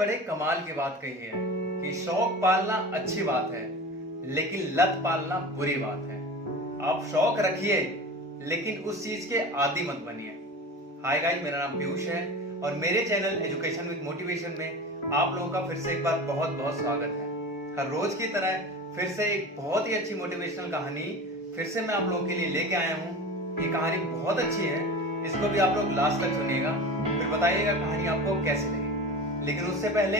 बड़े कमाल की बात कही है कि शौक पालना अच्छी बात है, लेकिन लत पालना बुरी बात है। आप शौक रखिए, लेकिन उस चीज के आदी मत बनिए। हाय गाइस, मेरा नाम पीयूष है और मेरे चैनल एजुकेशन विद मोटिवेशन में आप लोगों का फिर से एक बार बहुत बहुत स्वागत है। हर रोज की तरह फिर से एक बहुत ही अच्छी मोटिवेशनल कहानी फिर से मैं आप लोगों के लिए लेके आया हूँ। ये कहानी बहुत अच्छी है, इसको भी आप लोग लास्ट तक सुनिएगा, फिर बताइएगा कहानी आपको कैसी लगी। लेकिन उससे पहले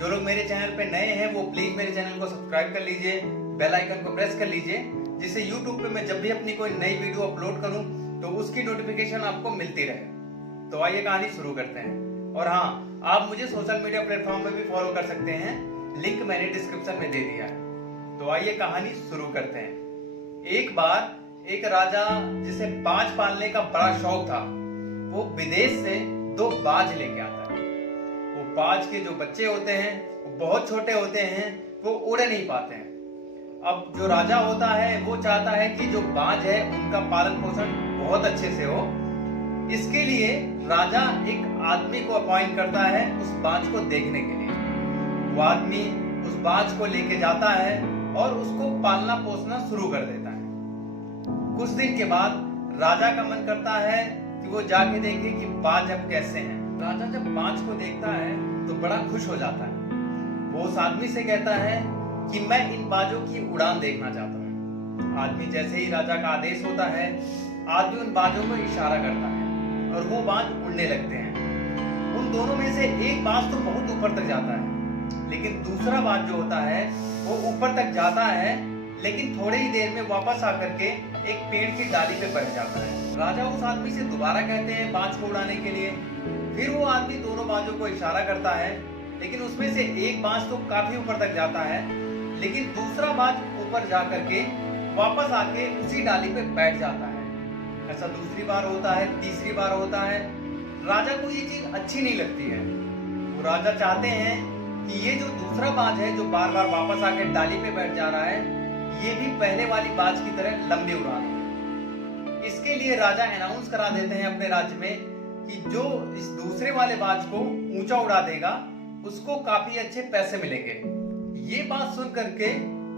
जो लोग मेरे चैनल पे नए हैं वो प्लीज मेरे चैनल को सब्सक्राइब कर लीजिए, बेल आइकन को प्रेस कर लीजिए, जिससे यूट्यूब पे मैं जब भी अपनी कोई नई वीडियो अपलोड करूं तो उसकी नोटिफिकेशन आपको मिलती रहे। तो आइए कहानी शुरू करते हैं। और हाँ, आप मुझे सोशल मीडिया प्लेटफॉर्म पे भी फॉलो कर सकते हैं, लिंक मैंने डिस्क्रिप्शन में दे दिया है। तो आइए कहानी शुरू करते हैं। एक बार एक राजा जिसे बाज पालने का बड़ा शौक था, वो विदेश से 2 बाज लेके आता है। वो बाज के जो बच्चे होते हैं वो बहुत छोटे होते हैं, वो उड़ नहीं पाते हैं। अब जो राजा होता है वो चाहता है कि जो बाज है उनका पालन पोषण बहुत अच्छे से हो। इसके लिए राजा एक आदमी को अपॉइंट करता है उस बाज को देखने के लिए। वो आदमी उस बाज को लेके जाता है और उसको पालना पोसना शुरू कर देता है। कुछ दिन के बाद राजा का मन करता है कि वो जाके देखे कि बाज अब कैसे हैं। राजा जब बाज को देखता है तो बड़ा खुश हो जाता है। वो उस आदमी से कहता है कि मैं इन बाजों की उड़ान देखना चाहता हूँ। आदमी जैसे ही राजा का आदेश होता है, आदमी उन बाजों को इशारा करता है और वो बाज उड़ने लगते हैं। उन दोनों में से एक बाज तो बहुत ऊपर तक जाता है, लेकिन दूसरा बाज जो होता है वो ऊपर तक जाता है, लेकिन थोड़े ही देर में वापस आकर के एक पेड़ की डाली पे बैठ जाता है। राजा उस आदमी से दोबारा कहते हैं बाज को उड़ाने के लिए। फिर वो आदमी दोनों बाजों को इशारा करता है, लेकिन उसमें से एक बाज तो काफी ऊपर तक जाता है, लेकिन दूसरा बाज ऊपर जाकर के वापस आके उसी डाली पे बैठ जाता है। ऐसा दूसरी बार होता है, तीसरी बार होता है। राजा को ये चीज अच्छी नहीं लगती है। वो राजा चाहते हैं कि ये जो दूसरा बाज है जो बार बार वापस आके डाली पे बैठ जा रहा है, ये भी पहले वाली बाज की तरह लंबी उड़ान हो। इसके लिए राजा अनाउंस करा देते हैं अपने राज्य में कि जो इस दूसरे वाले बाज को ऊंचा उड़ा देगा उसको काफी अच्छे पैसे मिलेंगे। ये बात सुन करके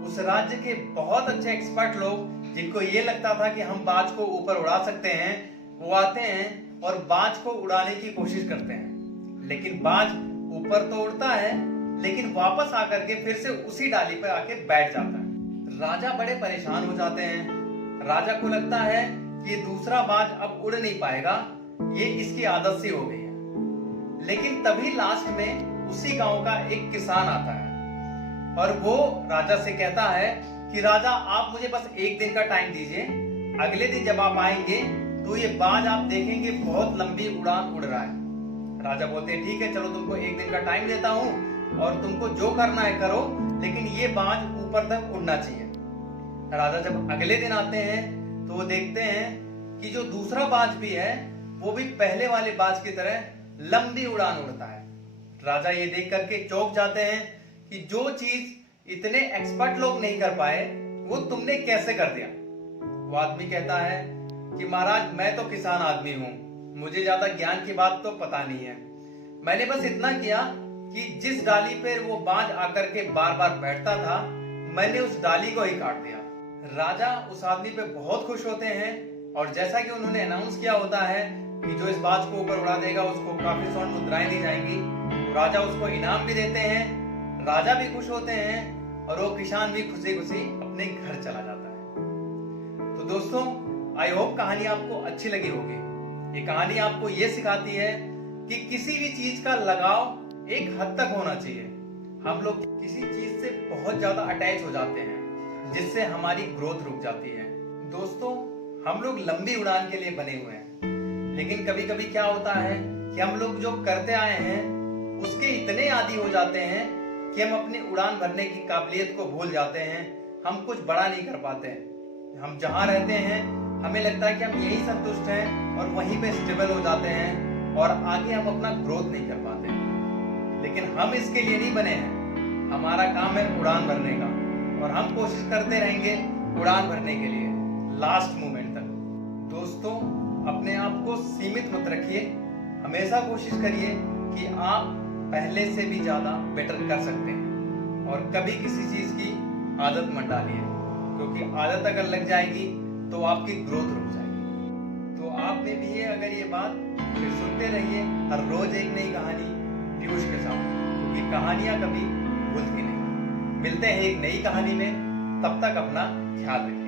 उस राज्य के बहुत अच्छे एक्सपर्ट लोग, जिनको ये लगता था कि हम बाज को ऊपर उड़ा सकते हैं, वो आते हैं और बाज को उड़ाने की कोशिश करते हैं। लेकिन बाज ऊपर तो उड़ता है, लेकिन वापस आकर के फिर से उसी डाली पर आके बैठ जाता है। राजा बड़े परेशान हो जाते हैं। राजा को लगता है कि ये दूसरा बाज अब उड़ नहीं पाएगा, ये इसकी आदत सी हो गई है। लेकिन तभी लास्ट में उसी गांव का एक किसान आता है और वो राजा से कहता है कि राजा, आप मुझे बस 1 दिन का टाइम दीजिए। अगले दिन जब आप आएंगे तो ये बाज आप देखेंगे बहुत लंबी उड़ान उड़ रहा है। राजा बोलते हैं ठीक है, चलो तुमको 1 दिन का टाइम देता हूं और तुमको जो करना है करो, लेकिन ये बाज ऊपर तक उड़ना चाहिए। राजा जब अगले दिन आते हैं तो वो देखते हैं कि जो दूसरा बाज भी है वो भी पहले वाले बाज की तरह लंबी उड़ान उड़ता है। राजा ये देख करके चौंक जाते हैं कि जो चीज इतने एक्सपर्ट लोग नहीं कर पाए वो तुमने कैसे कर दिया। वो आदमी कहता है कि महाराज, मैं तो किसान आदमी हूं, मुझे ज्यादा ज्ञान की बात तो पता नहीं है। मैंने बस इतना किया कि जिस डाली पर वो बाज आकर के बार बार बैठता था, मैंने उस डाली को ही काट दिया। राजा उस आदमी पे बहुत खुश होते हैं और जैसा कि उन्होंने अनाउंस किया होता है कि जो इस बाज को ऊपर उड़ा देगा उसको काफी स्वर्ण मुद्राएं दी जाएंगी, तो राजा उसको इनाम भी देते हैं। राजा भी खुश होते हैं और वो किसान भी खुशी खुशी अपने घर चला जाता है। तो दोस्तों, आई होप कहानी आपको अच्छी लगी होगी। ये कहानी आपको ये सिखाती है कि किसी भी चीज का लगाव एक हद तक होना चाहिए। हम लोग किसी चीज से बहुत ज्यादा अटैच हो जाते हैं, जिससे हमारी ग्रोथ रुक जाती है। दोस्तों, हम लोग लंबी उड़ान के लिए बने हुए हैं, लेकिन कभी कभी क्या होता है कि हम लोग जो करते आए हैं उसके इतने आदी हो जाते हैं कि हम अपनी उड़ान भरने की काबिलियत को भूल जाते हैं। हम कुछ बड़ा नहीं कर पाते हैं। हम जहां रहते हैं हमें लगता है कि हम यही संतुष्ट हैं और वहीं पे स्टेबल हो जाते हैं और आगे हम अपना ग्रोथ नहीं कर पाते हैं। लेकिन हम इसके लिए नहीं बने हैं। हमारा काम है उड़ान भरने का और हम कोशिश करते रहेंगे उड़ान भरने के लिए लास्ट मोमेंट तक। दोस्तों, अपने आप को सीमित मत रखिए। हमेशा कोशिश करिए कि आप पहले से भी ज्यादा बेटर कर सकते हैं। और कभी किसी चीज की आदत मत डालिए, क्योंकि आदत अगर लग जाएगी तो आपकी ग्रोथ रुक जाएगी। तो आप में भी है अगर ये बात, फिर सुनते रहिए हर रोज एक नई कहानी पीयूष के साथ, क्योंकि कहानियां कभी भूलती नहीं। मिलते हैं एक नई कहानी में, तब तक अपना ख्याल रखिए।